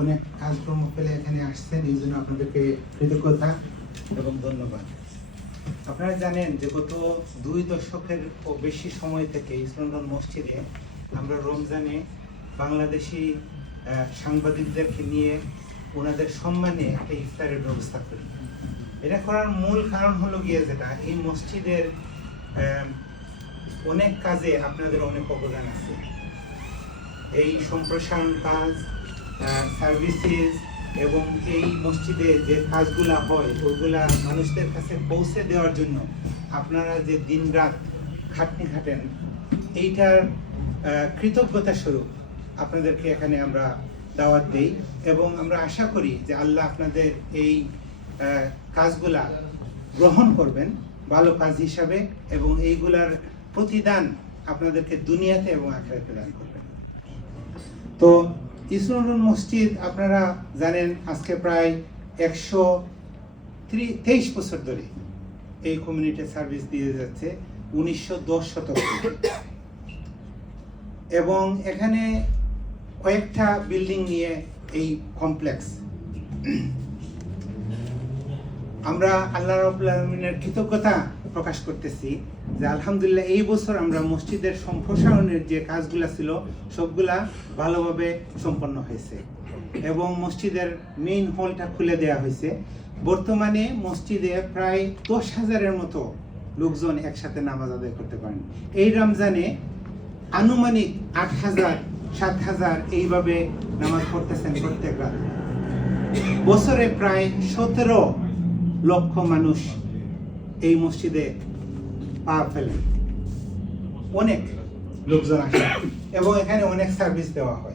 অনেক কাজকর্ম ফেলে এখানে আসছেন, এই জন্য আপনাদেরকে কৃতজ্ঞতা এবং ধন্যবাদ। আপনারা জানেন যে গত 2 দশকের বেশি সময় থেকে ইসলামগঞ্জ মসজিদে আমরা রমজানে বাংলাদেশি সাংবাদিকদেরকে নিয়ে ওনাদের সম্মানে একটা ইফতারের ব্যবস্থা করি। এটা করার মূল কারণ হলো গিয়ে যেটা, এই মসজিদের অনেক কাজে আপনাদের অনেক অবদান আছে। এই সম্প্রসারণ কাজ, সার্ভিসেস এবং এই মসজিদে যে কাজগুলা হয় ওইগুলা মানুষদের কাছে পৌঁছে দেওয়ার জন্য আপনারা যে দিনরাত খাটনি খাটেন, এইটার কৃতজ্ঞতা স্বরূপ আপনাদেরকে এখানে আমরা দাওয়াত দেই এবং আমরা আশা করি যে আল্লাহ আপনাদের এই কাজগুলা গ্রহণ করবেন ভালো কাজ হিসাবে এবং এইগুলার প্রতিদান আপনাদেরকে দুনিয়াতে এবং আখিরাতে দান করবেন। তো ইসলামগঞ্জ মসজিদ আপনারা জানেন আজকে প্রায় 123 বছর ধরে এই কমিউনিটি সার্ভিস দিয়ে যাচ্ছে 1910 শতক এবং এখানে কয়েকটা বিল্ডিং নিয়ে এই কমপ্লেক্স। আমরা আল্লাহ রাব্বুল আলামিনের কৃতজ্ঞতা প্রকাশ করতেছি যে আলহামদুলিল্লাহ এই বছর আমরা মসজিদের সম্প্রসারণের যে কাজগুলা ছিল সবগুলা ভালোভাবে সম্পন্ন হয়েছে এবং মসজিদের মেইন হলটা খুলে দেওয়া হয়েছে। বর্তমানে মসজিদে প্রায় 10,000-এর মতো লোকজন একসাথে নামাজ আদায় করতে পারেন। এই রমজানে আনুমানিক 8,000, 7,000 এইভাবে নামাজ পড়তেছেন প্রত্যেক রাত। বছরে প্রায় 17 লক্ষ মানুষ এই মসজিদে পা ফেলে, অনেক লোকজন আসে এবং এখানে অনেক সার্ভিস দেওয়া হয়।